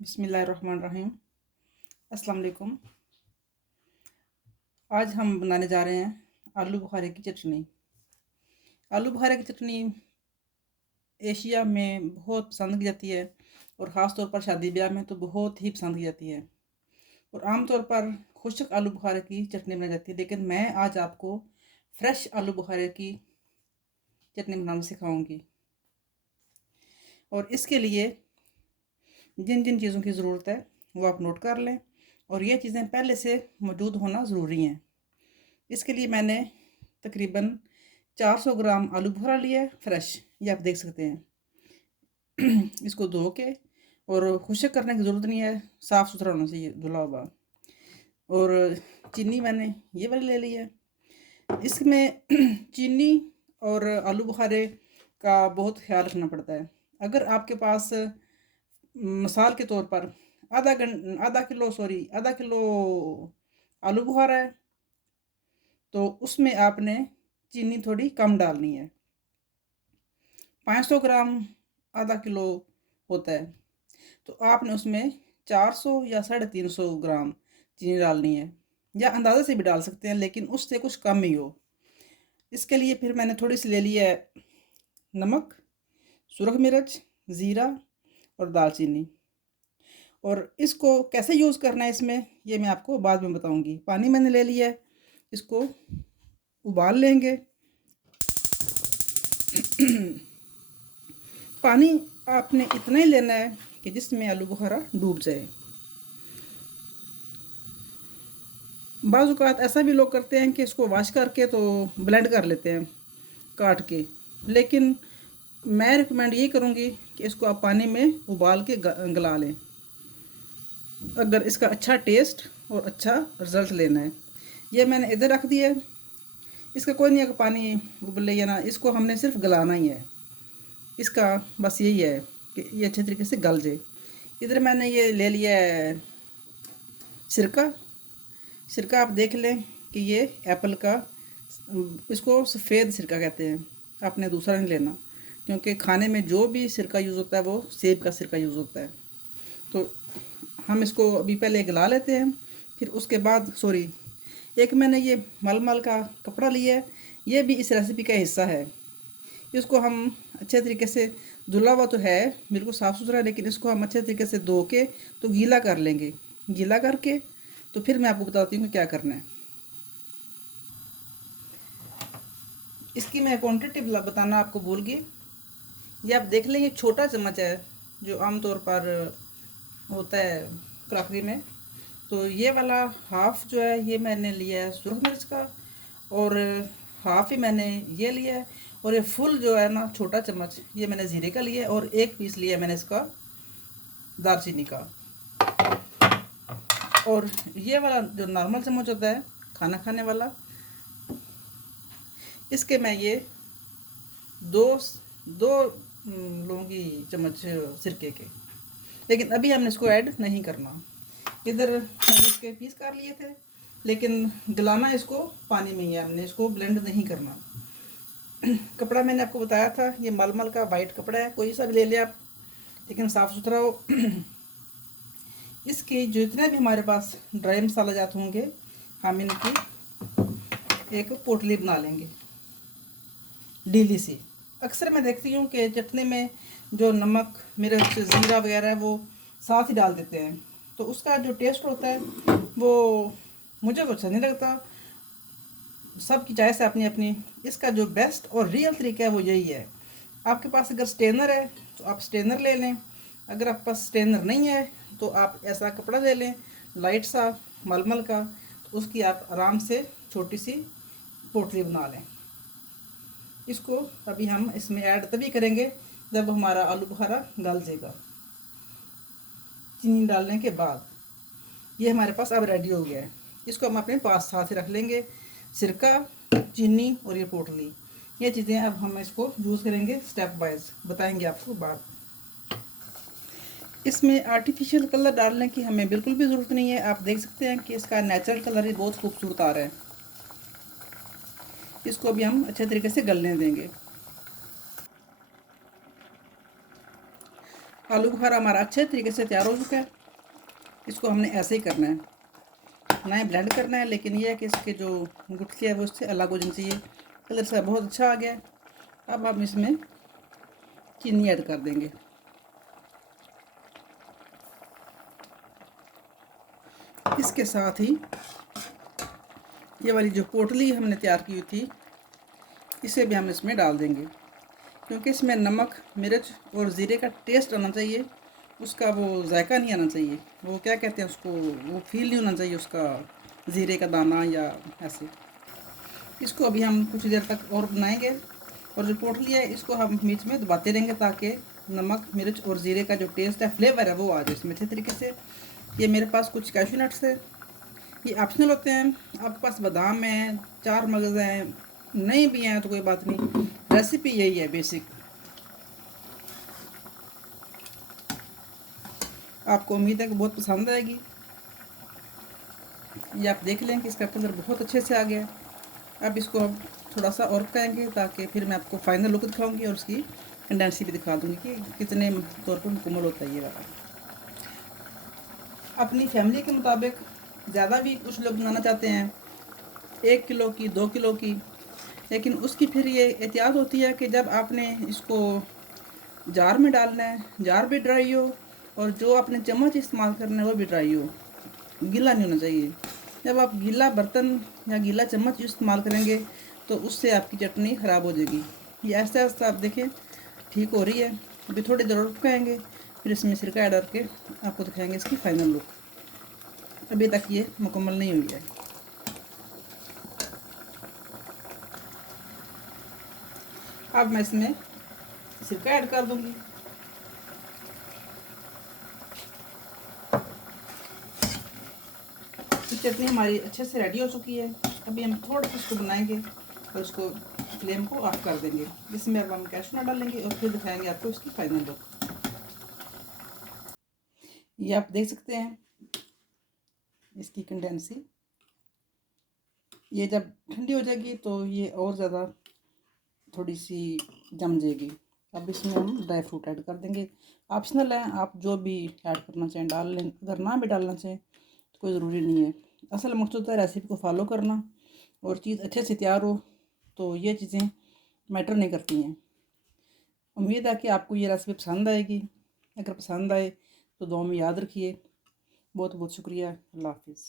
बिस्मिल्लाहिर्रहमानिर्रहीम। अस्सलाम वालेकुम। आज हम बनाने जा रहे हैं आलू बुखारे की चटनी। आलू बुखारे की चटनी एशिया में बहुत पसंद की जाती है और ख़ास तौर पर शादी ब्याह में तो बहुत ही पसंद की जाती है। और आम तौर पर खुश्क आलू बुखारे की चटनी बनाई जाती है, लेकिन मैं आज आपको फ्रेश आलू बुखारे की चटनी बनाना सिखाऊंगी। और इसके लिए जिन जिन चीज़ों की ज़रूरत है वो आप नोट कर लें, और ये चीज़ें पहले से मौजूद होना ज़रूरी हैं। इसके लिए मैंने तकरीबन 400 ग्राम आलू बुखारा लिया है फ्रेश, ये आप देख सकते हैं। इसको धो के और खुश्क करने की ज़रूरत नहीं है, साफ़ सुथरा होना चाहिए धुला हुआ। और चीनी मैंने ये वाली ले ली है। इसमें चीनी और आलू बुखारे का बहुत ख्याल रखना पड़ता है। अगर आपके पास मिसाल के तौर पर आधा किलो आलू बुखारा है, तो उसमें आपने चीनी थोड़ी कम डालनी है। 500 ग्राम आधा किलो होता है, तो आपने उसमें 400 या 350 ग्राम चीनी डालनी है, या अंदाज़े से भी डाल सकते हैं, लेकिन उससे कुछ कम ही हो। इसके लिए फिर मैंने थोड़ी सी ले ली है नमक, सुरख मिर्च, ज़ीरा और दालचीनी। और इसको कैसे यूज़ करना है इसमें, ये मैं आपको बाद में बताऊंगी। पानी मैंने ले लिया है, इसको उबाल लेंगे। पानी आपने इतना ही लेना है कि जिसमें आलू बुखारा डूब जाए। बाज़ औक़ात ऐसा भी लोग करते हैं कि इसको वॉश करके तो ब्लेंड कर लेते हैं काट के, लेकिन मैं रिकमेंड ये करूँगी कि इसको आप पानी में उबाल के गला लें, अगर इसका अच्छा टेस्ट और अच्छा रिज़ल्ट लेना है। ये मैंने इधर रख दिया है। इसका कोई नहीं, अगर पानी उबले या ना, इसको हमने सिर्फ गलाना ही है। इसका बस यही है कि ये अच्छे तरीके से गल जाए। इधर मैंने ये ले लिया है सिरका। सिरका आप देख लें कि ये एप्पल का, इसको सफ़ेद सिरका कहते हैं, आपने दूसरा नहीं लेना, क्योंकि खाने में जो भी सिरका यूज़ होता है वो सेब का सिरका यूज़ होता है। तो हम इसको अभी पहले गला लेते हैं, फिर उसके बाद एक मैंने ये मलमल का कपड़ा लिया है, ये भी इस रेसिपी का हिस्सा है। इसको हम अच्छे तरीके से, धुला हुआ तो है बिल्कुल साफ़ सुथरा, लेकिन इसको हम अच्छे तरीके से धो के तो गीला कर लेंगे। गीला करके तो फिर मैं आपको बताती हूँ कि क्या करना है। इसकी मैं क्वांटिटी बताना आपको भूल गई। ये आप देख लें, ये छोटा चम्मच है जो आमतौर पर होता है क्रॉकरी में। तो ये वाला हाफ जो है ये मैंने लिया है सुरख मिर्च का, और हाफ ही मैंने ये लिया है। और ये फुल जो है ना छोटा चम्मच, ये मैंने ज़ीरे का लिया है, और एक पीस लिया है मैंने इसका दालचीनी का। और ये वाला जो नॉर्मल चम्मच होता है खाना खाने वाला, इसके मैं ये दो दो लूँगी चम्मच सिरके के, लेकिन अभी हमने इसको ऐड नहीं करना। इधर मैंने इसके पीस कर लिए थे, लेकिन गलाना इसको पानी में ही है, हमने इसको ब्लेंड नहीं करना। कपड़ा मैंने आपको बताया था, ये मलमल का वाइट कपड़ा है, कोई सा भी ले लें आप, लेकिन साफ़ सुथरा हो। इसके जितने भी हमारे पास ड्राई मसाला जात होंगे, हम इनकी एक पोटली बना लेंगे ढीली सी। अक्सर मैं देखती हूँ कि चटनी में जो नमक मिर्च ज़ीरा वगैरह है वो साथ ही डाल देते हैं, तो उसका जो टेस्ट होता है वो मुझे तो अच्छा नहीं लगता। सबकी चॉइस है अपनी अपनी। इसका जो बेस्ट और रियल तरीका है वो यही है। आपके पास अगर स्टेनर है तो आप स्टेनर ले लें, अगर आपके पास स्टेनर नहीं है तो आप ऐसा कपड़ा ले लें लाइट सा मलमल का, तो उसकी आप आराम से छोटी सी पोटली बना लें। इसको अभी हम इसमें ऐड तभी करेंगे जब हमारा आलू बुखारा गल जाएगा, चीनी डालने के बाद। ये हमारे पास अब रेडी हो गया है। इसको हम अपने पास साथ ही रख लेंगे, सिरका, चीनी और ये पोटली, ये चीज़ें अब हम इसको यूज़ करेंगे स्टेप वाइज, बताएंगे आपको बाद। इसमें आर्टिफिशियल कलर डालने की हमें बिल्कुल भी ज़रूरत नहीं है। आप देख सकते हैं कि इसका नेचुरल कलर ही बहुत खूबसूरत आ रहा है। इसको भी हम अच्छे तरीके से गलने देंगे। आलू बुखारा हमारा अच्छे तरीके से तैयार हो चुका है। इसको हमने ऐसे ही करना है, ना ही ब्लेंड करना है, लेकिन ये है कि इसके जो गुठली है वो इससे अलग हो जानी चाहिए। कलर से बहुत अच्छा आ गया है। अब हम इसमें चीनी ऐड कर देंगे। इसके साथ ही ये वाली जो पोटली हमने तैयार की हुई थी इसे भी हम इसमें डाल देंगे, क्योंकि इसमें नमक, मिर्च और ज़ीरे का टेस्ट आना चाहिए। उसका वो जायका नहीं आना चाहिए, वो क्या कहते हैं उसको, वो फील नहीं होना चाहिए उसका, ज़ीरे का दाना या ऐसे। इसको अभी हम कुछ देर तक और बनाएंगे, और जो पोटली है इसको हम बीच में दबाते रहेंगे ताकि नमक, मिर्च और ज़ीरे का जो टेस्ट है, फ्लेवर है, वो आ जाए इसमें अच्छे तरीके से। ये मेरे पास कुछ कैश्यू नट्स है, ये ऑप्शनल होते हैं। आपके पास बादाम है, 4 मगज़ हैं, नहीं भी हैं तो कोई बात नहीं, रेसिपी यही है बेसिक। आपको उम्मीद है कि बहुत पसंद आएगी। ये आप देख लें कि इसका कलर बहुत अच्छे से आ गया है। अब इसको अब थोड़ा सा और पकाएंगे ताकि फिर मैं आपको फाइनल लुक दिखाऊंगी और उसकी कंडेंसी भी दिखा दूंगी कि कितने तौर पर मुकम्मल होता है ये वाला। अपनी फैमिली के मुताबिक ज़्यादा भी कुछ लोग बनाना चाहते हैं, 1 किलो की, 2 किलो की, लेकिन उसकी फिर ये एहतियात होती है कि जब आपने इसको जार में डालना है, जार भी ड्राई हो, और जो आपने चम्मच इस्तेमाल करना है वो भी ड्राई हो, गीला नहीं होना चाहिए। जब आप गीला बर्तन या गीला चम्मच इस्तेमाल करेंगे तो उससे आपकी चटनी ख़राब हो जाएगी। ये आहिस्ता आहिस्ता आप देखें ठीक हो रही है। अभी थोड़ी देर और पकाएंगे, फिर इसमें सिरका ऐड करके आपको दिखाएंगे इसकी फाइनल लुक। अभी तक ये मुकम्मल नहीं हुई है। अब मैं इसमें सिरका ऐड कर दूंगी। चटनी हमारी अच्छे से रेडी हो चुकी है। अभी हम थोड़ा सा इसको बनाएंगे और उसको फ्लेम को ऑफ कर देंगे। इसमें अब हम कैश्यू नट डालेंगे और फिर दिखाएंगे आपको इसकी फाइनल लुक। ये आप देख सकते हैं इसकी कंडेंसी। ये जब ठंडी हो जाएगी तो ये और ज़्यादा थोड़ी सी जम जाएगी। अब इसमें हम ड्राई फ्रूट ऐड कर देंगे। ऑप्शनल है, आप जो भी ऐड करना चाहें डाल लें, अगर ना भी डालना चाहें तो कोई ज़रूरी नहीं है। असल मकसद होता है रेसिपी को फॉलो करना, और चीज़ अच्छे से तैयार हो तो ये चीज़ें मैटर नहीं करती हैं। उम्मीद है कि आपको ये रेसिपी पसंद आएगी। अगर पसंद आए तो दुआ में याद रखिए। बहुत बहुत शुक्रिया। अल्लाह हाफिज़।